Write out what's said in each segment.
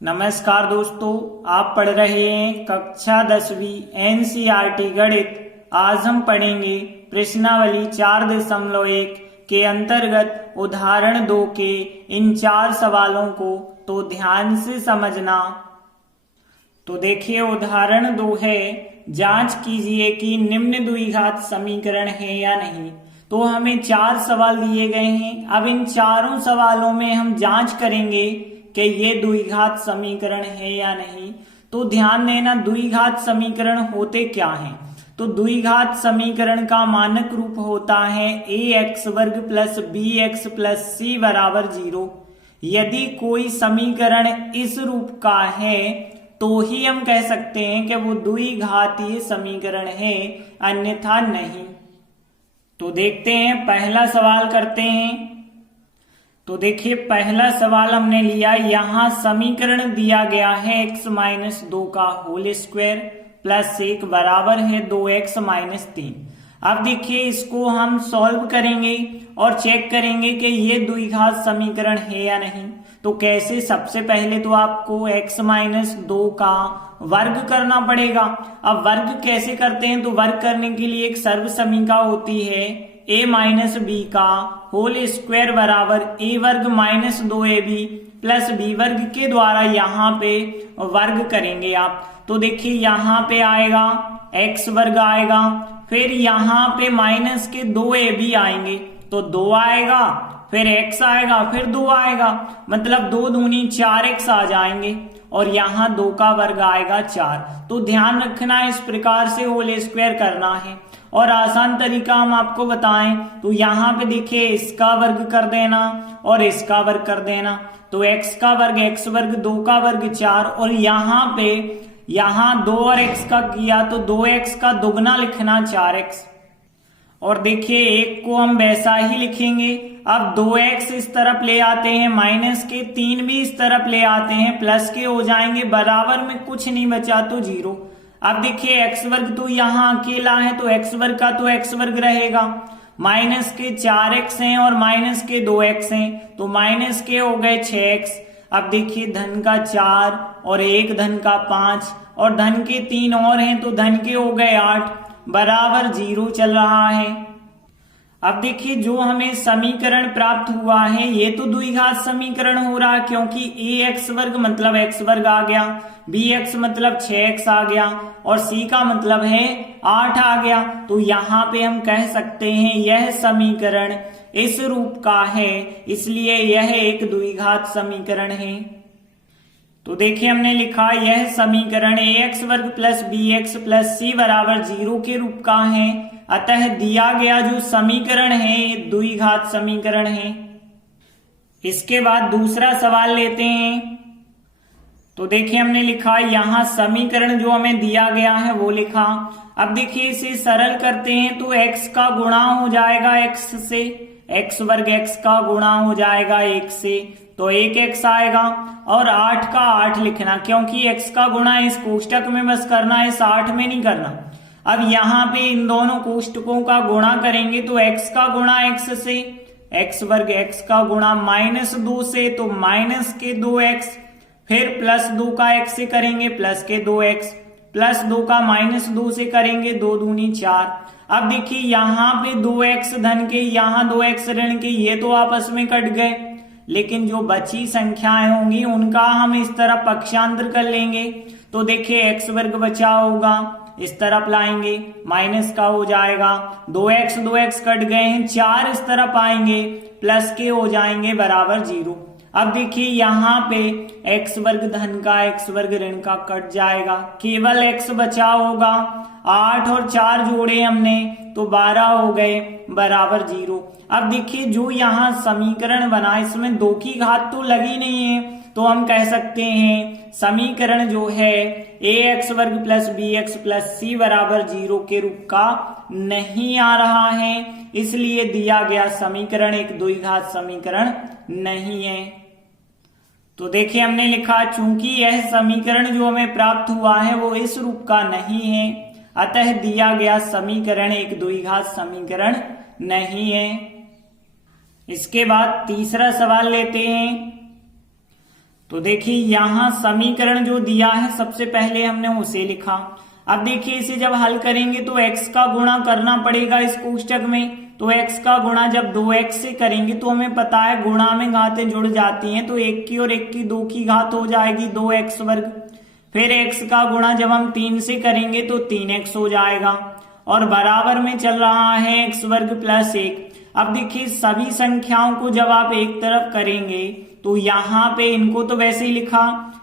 नमस्कार दोस्तों, आप पढ़ रहे हैं कक्षा 10वीं एनसीईआरटी गणित। आज हम पढ़ेंगे प्रश्नावली 4.1 के अंतर्गत उदाहरण 2 के इन 4 सवालों को तो ध्यान से समझना। तो देखिए, उदाहरण 2 है, जांच कीजिए कि निम्न द्विघात समीकरण है या नहीं। तो हमें 4 सवाल दिए गए हैं। अब इन चारों सवालों में हम जांच करेंगे कि ये द्विघात समीकरण है या नहीं। तो ध्यान देना, द्विघात समीकरण होते क्या हैं। तो द्विघात समीकरण का मानक रूप होता है ax वर्ग प्लस bx प्लस c बराबर 0। यदि कोई समीकरण इस रूप का है तो ही हम कह सकते हैं कि वो द्विघातीय समीकरण है, अन्यथा नहीं। तो देखते हैं, पहला सवाल करते हैं। तो देखिए, पहला सवाल हमने लिया, यहां समीकरण दिया गया है x माइनस 2 का होल स्क्वायर प्लस 1 बराबर है 2x माइनस 3। अब देखिए, इसको हम सॉल्व करेंगे और चेक करेंगे कि ये द्विघात समीकरण है या नहीं। तो कैसे, सबसे पहले तो आपको x माइनस 2 का वर्ग करना पड़ेगा। अब वर्ग कैसे करते हैं, तो वर्ग करने के लिए एक सर्वसमीका होती है a माइनस बी का होल स्क्वायर बराबर a वर्ग माइनस 2ab प्लस b वर्ग के द्वारा यहाँ पे वर्ग करेंगे आप। तो देखिए, यहाँ पे आएगा x वर्ग आएगा, फिर यहाँ पे माइनस के 2ab आएंगे तो 2 आएगा, फिर x आएगा, फिर 2 आएगा, मतलब 2 दूनी 4x आ जाएंगे और यहाँ 2 का वर्ग आएगा 4। तो ध्यान रखना, इस प्रकार से होल स्क्वायर करना है। और आसान तरीका हम आपको बताएं तो यहाँ पे देखिए, इसका वर्ग कर देना और इसका वर्ग कर देना। तो x का वर्ग x वर्ग, 2 का वर्ग 4, और यहाँ पे 2 और x का किया तो 2x का दुगना लिखना 4x। और देखिए, एक को हम वैसा ही लिखेंगे। अब 2x इस तरफ ले आते हैं, माइनस के 3 भी इस तरफ ले आते हैं, प्लस के हो जाएंगे, बराबर में कुछ नहीं बचा तो 0। अब देखिए, x वर्ग तो यहाँ अकेला है तो x वर्ग का तो x वर्ग रहेगा, माइनस के 4x हैं और माइनस के 2x हैं तो माइनस के हो गए 6x। अब देखिए, धन का 4 और एक धन का 5 और धन के 3 और हैं तो धन के हो गए 8 बराबर 0 चल रहा है। अब देखिए, जो हमें समीकरण प्राप्त हुआ है ये तो द्विघात समीकरण हो रहा है, क्योंकि ax वर्ग मतलब x वर्ग आ गया, bx मतलब 6x आ गया और c का मतलब है 8 आ गया। तो यहाँ पे हम कह सकते हैं यह समीकरण इस रूप का है, इसलिए यह एक द्विघात समीकरण है। तो देखिए, हमने लिखा यह समीकरण ax वर्ग प्लस bx प्लस c बराबर 0 के रूप का है, अतः दिया गया जो समीकरण है ये द्विघात समीकरण है। इसके बाद दूसरा सवाल लेते हैं। तो देखिए, हमने लिखा यहाँ समीकरण जो हमें दिया गया है वो लिखा। अब देखिए, इसे सरल करते हैं तो x का गुणा हो जाएगा x से, x वर्ग x का गुणा हो जाएगा 1 से तो 1x आएगा, और 8 का 8 लिखना, क्योंकि x का गुणा इस कोष्टक में बस करना है, इस 8 में नहीं करना। अब यहाँ पे इन दोनों कोष्टकों का गुणा करेंगे तो x का गुणा x से, x वर्ग x का गुणा माइनस 2 से तो माइनस के 2x, फिर प्लस 2 का x से करेंगे प्लस के 2x, प्लस 2 का माइनस 2 से करेंगे 2 दूनी 4। अब देखिए, यहाँ पे 2x धन के, यहाँ 2x ऋण के, ये तो आपस में कट गए, लेकिन जो बची संख्याएं होंगी उनका हम इस तरह पक्षांतर कर लेंगे। तो देखिए, x वर्ग बचा होगा, इस तरफ लाएंगे, माइनस का हो जाएगा, 2x कट गए हैं, 4 इस तरफ आएंगे, प्लस के हो जाएंगे बराबर 0। अब देखिए, यहाँ पे x वर्ग धन का x वर्ग ऋण का कट जाएगा, केवल x बचा होगा। 8 और 4 जोड़े हमने तो 12 हो गए बराबर 0। अब देखिए, जो यहाँ समीकरण बना इसमें 2 की घात तो लगी नहीं है, तो हम कह सकते हैं समीकरण जो है ax वर्ग प्लस bx प्लस c बराबर 0 के रूप का नहीं आ रहा है, इसलिए दिया गया समीकरण एक द्विघात समीकरण नहीं है। तो देखिए, हमने लिखा, चूंकि यह समीकरण जो हमें प्राप्त हुआ है वो इस रूप का नहीं है, अतः दिया गया समीकरण एक द्विघात समीकरण नहीं है। इसके बाद तीसरा सवाल लेते हैं। तो देखिए यहाँ समीकरण जो दिया है सबसे पहले हमने उसे लिखा। अब देखिए इसे जब हल करेंगे तो x का गुणा करना पड़ेगा इस कोष्टक में। तो x का गुणा जब 2x से करेंगे तो हमें पता है गुणा में घातें जुड़ जाती हैं, तो 1 की और 1 की 2 की घात हो जाएगी 2x वर्ग। फिर x का गुणा जब हम 3 से करेंगे तो 3x हो जाएगा और बराबर में चल रहा है x वर्ग प्लस 1। अब देखिए सभी संख्याओं को जब आप एक तरफ करेंगे तो यहाँ पे इनको तो वैसे ही लिखा,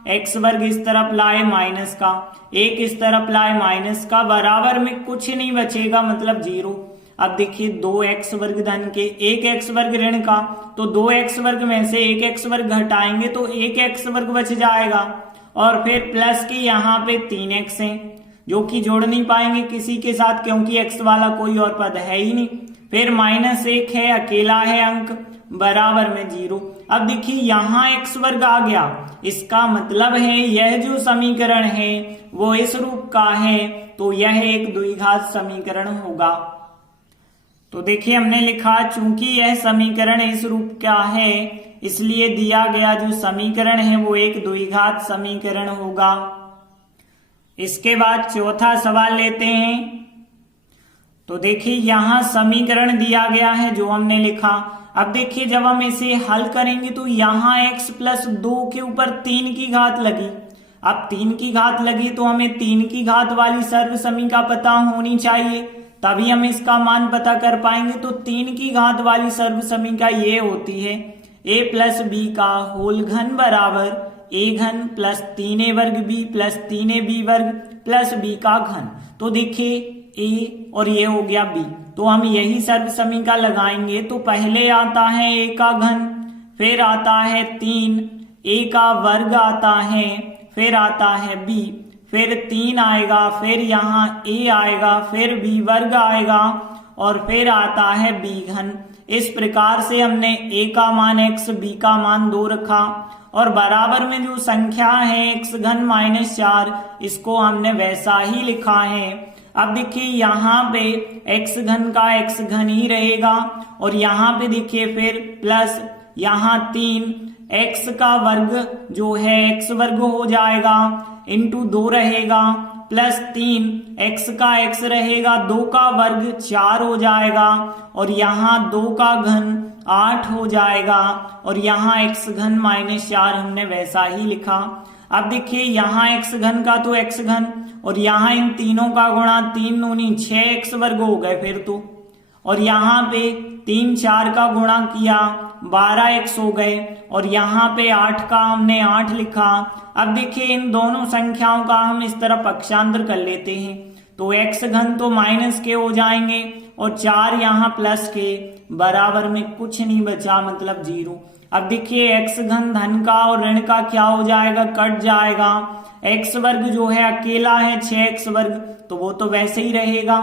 x वर्ग इस तरफ लाए माइनस का, 1 इस तरफ लाए माइनस का, बराबर में कुछ नहीं बचेगा मतलब 0। अब देखिए 2x वर्ग धन के 1x वर्ग ऋण का, तो 2x वर्ग में से 1x वर्ग घटाएंगे तो 1x वर्ग बच जाएगा और फिर प्लस के यहाँ पे 3x है जो कि जोड़ नहीं पाएंगे किसी के साथ क्योंकि x वाला कोई और पद है ही नहीं। फिर -1 है, अकेला है अंक, बराबर में 0। अब देखिए यहाँ x वर्ग आ गया, इसका मतलब है यह जो समीकरण है वो इस रूप का है, तो यह एक द्विघात समीकरण होगा। तो देखिए हमने लिखा चूंकि यह समीकरण इस रूप का है इसलिए दिया गया जो समीकरण है वो एक द्विघात समीकरण होगा। इसके बाद चौथा सवाल लेते हैं। तो देखिए यहाँ समीकरण दिया गया है जो हमने लिखा। अब देखिए जब हम इसे हल करेंगे तो यहाँ x प्लस 2 के ऊपर 3 की घात लगी। अब 3 की घात लगी तो हमें 3 की घात वाली सर्वसमी का पता होनी चाहिए, तभी हम इसका मान पता कर पाएंगे। तो 3 की घात वाली सर्वसमी का ये होती है a प्लस बी का होल घन बराबर a घन प्लस 3a वर्ग b प्लस 3ab वर्ग प्लस b का घन। तो देखिए a और ये हो गया b, तो हम यही सर्वसमी का लगाएंगे। तो पहले आता है a का घन, फिर आता है 3, a का वर्ग आता है, फिर आता है b, फिर 3 आएगा, फिर यहाँ a आएगा, फिर b वर्ग आएगा और फिर आता है b घन। इस प्रकार से हमने a का मान x, b का मान 2 रखा और बराबर में जो संख्या है x घन माइनस 4 इसको हमने वैसा ही लिखा है। अब देखिए यहाँ पे x घन का x घन ही रहेगा और यहाँ पे देखिए फिर प्लस यहाँ 3 x का वर्ग जो है x वर्ग हो जाएगा इंटू 2 रहेगा प्लस 3 x का x रहेगा, 2 का वर्ग 4 हो जाएगा और यहाँ 2 का घन 8 हो जाएगा और यहाँ x घन माइनस 4 हमने वैसा ही लिखा। अब देखिए यहाँ x घन का तो x घन और यहाँ इन तीनों का गुणा 3 दूनी 6x वर्ग हो गए फिर तो, और यहाँ पे 3 4 का गुणा किया 12x हो गए और यहाँ पे 8 का हमने 8 लिखा। अब देखिए इन दोनों संख्याओं का हम इस तरह पक्षांतर कर लेते हैं तो x घन तो माइनस के हो जाएंगे और 4 यहाँ प्लस के, बराबर में कुछ नहीं बचा मतलब 0। अब देखिए x घन धन का और ऋण का क्या हो जाएगा, कट जाएगा। x वर्ग जो है अकेला है 6x वर्ग तो वो तो वैसे ही रहेगा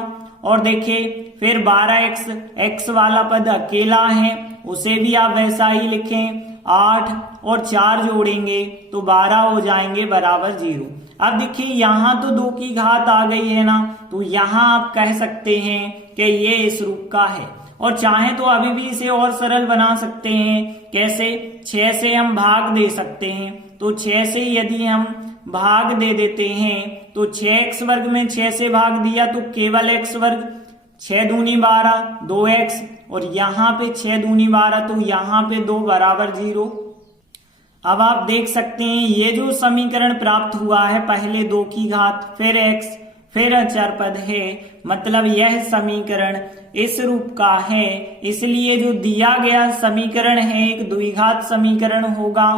और देखिए फिर 12x, x वाला पद अकेला है उसे भी आप वैसा ही लिखें। 8 और 4 जोड़ेंगे तो 12 हो जाएंगे बराबर 0। अब देखिए यहाँ तो 2 की घात आ गई है ना, तो यहाँ आप कह सकते हैं कि ये इस रूप का है और चाहे तो अभी भी इसे और सरल बना सकते हैं। कैसे? 6 से हम भाग दे सकते हैं, तो 6 से यदि हम भाग दे देते हैं तो 6x वर्ग में 6 से भाग दिया तो केवल x वर्ग, 6 दूनी 12 2x और यहाँ पे 6 दूनी 12 तो यहाँ पे 2 बराबर 0। अब आप देख सकते हैं ये जो समीकरण प्राप्त हुआ है पहले 2 की घात फिर x फिर अचर पद है, मतलब यह समीकरण इस रूप का है, इसलिए जो दिया गया समीकरण है एक द्विघात समीकरण होगा।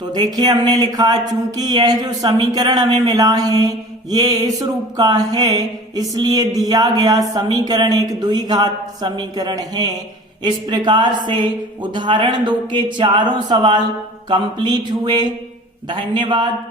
तो देखिए हमने लिखा चूंकि यह जो समीकरण हमें मिला है ये इस रूप का है इसलिए दिया गया समीकरण एक द्विघात समीकरण है। इस प्रकार से उदाहरण 2 के चारों सवाल कंप्लीट हुए। धन्यवाद।